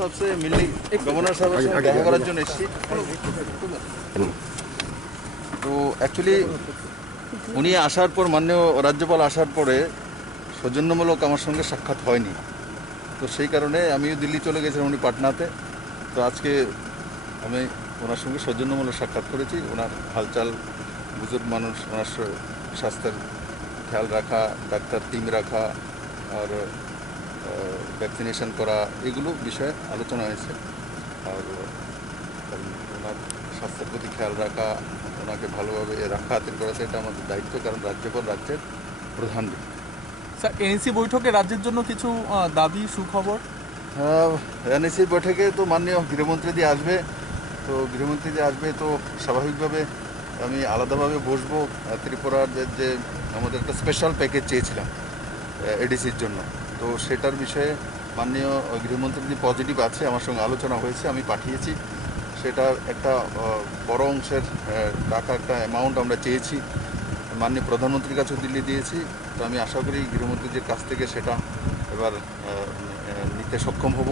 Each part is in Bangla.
সমস্যা হচ্ছে গভর্নর সাহেবের দেখা করার জন্য এসেছি। তো অ্যাকচুয়ালি উনি আসার পর মাননীয় রাজ্যপাল আসার পরে সৌজন্যমূলক আমার সঙ্গে সাক্ষাৎ হয়নি। তো সেই কারণে আমিও দিল্লি চলে গেছিলাম উনি পাটনাতে। তো আজকে আমি ওনার সঙ্গে সৌজন্যমূলক সাক্ষাৎ করেছি। ওনার হালচাল বুজুর্গ মানুষ ওনার স্বাস্থ্যের খেয়াল রাখা ডাক্তার টিম রাখা আর ভ্যাকসিনেশন করা এগুলো বিষয়ে আলোচনা হয়েছে। আর ওনার স্বাস্থ্যের প্রতি খেয়াল রাখা ওনাকে ভালোভাবে রাখা হাতের করা এটা আমাদের দায়িত্ব কারণ রাজ্যপাল রাজ্যের প্রধান স্যার এনএসি বৈঠকে রাজ্যের জন্য কিছু দাবি সুখবর? এনএসির বৈঠকে তো মাননীয় গৃহমন্ত্রী দিয়ে আসবে। তো গৃহমন্ত্রী দিয়ে আসবে তো স্বাভাবিকভাবে আমি আলাদাভাবে বসবো ত্রিপুরার যে আমাদের একটা স্পেশাল প্যাকেজ চেয়েছিলাম এডিসির জন্য। তো সেটার বিষয়ে মাননীয় গৃহমন্ত্রী পজিটিভ আছে, আমার সঙ্গে আলোচনা হয়েছে, আমি পাঠিয়েছি। সেটার একটা বড় অংশের টাকা একটা অ্যামাউন্ট আমরা চেয়েছি। মাননীয় প্রধানমন্ত্রীর কাছেও দিল্লি দিয়েছি। তো আমি আশা করি গৃহমন্ত্রীজির কাছ থেকে সেটা এবার নিতে সক্ষম হব।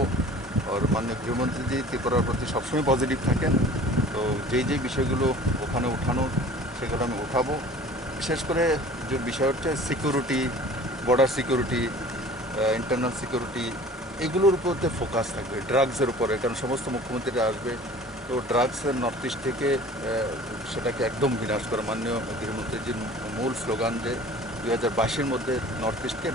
আর মাননীয় গৃহমন্ত্রীজি ত্রিপুরার প্রতি সবসময় পজিটিভ থাকেন। তো যেই যেই বিষয়গুলো ওখানে উঠানোর সেগুলো আমি উঠাবো। বিশেষ করে যে বিষয় হচ্ছে security border security internal security এগুলোর উপরতে ফোকাস থাকবে। ড্রাগসের উপরে কারণ সমস্ত মুখ্যমন্ত্রীরা আসবে। তো ড্রাগসের নর্থ ইস্ট থেকে সেটাকে একদম বিনাশ করা। মাননীয় গৃহমন্ত্রীজির মূল স্লোগান যে দুই হাজার বাইশের মধ্যে নর্থ ইস্টকে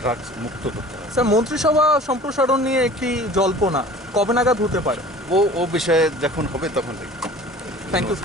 ড্রাগস মুক্ত করতে হবে। স্যার মন্ত্রিসভা সম্প্রসারণ নিয়ে একটি জল্পনা কবে নাগাদ হতে পারে? ও ও বিষয়ে যখন হবে তখন দেখব। Thank you